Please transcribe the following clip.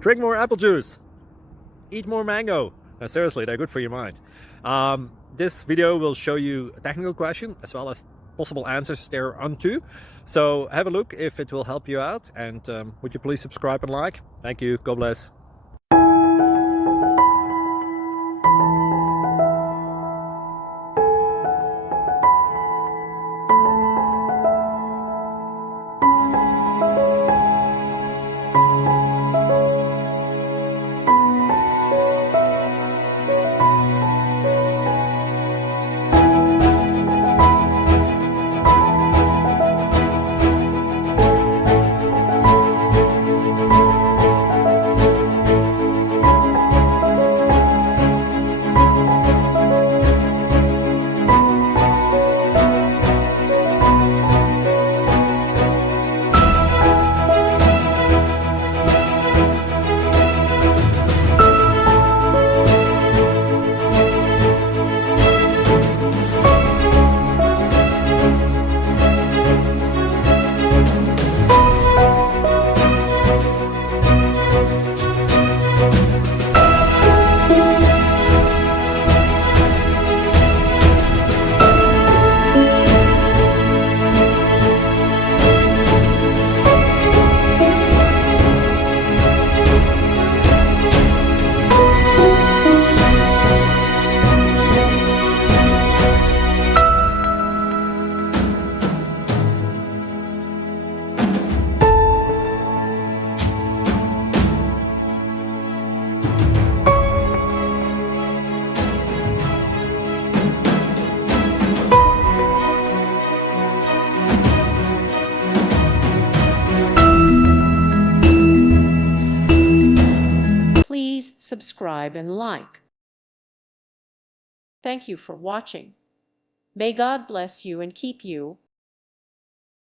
Drink more apple juice. Eat more mango. No, seriously, they're good for your mind. This video will show you a technical question as well as possible answers thereunto. So have a look if it will help you out, and would you please subscribe and like? Thank you. God bless. Please subscribe and like. Thank you for watching. May God bless you and keep you.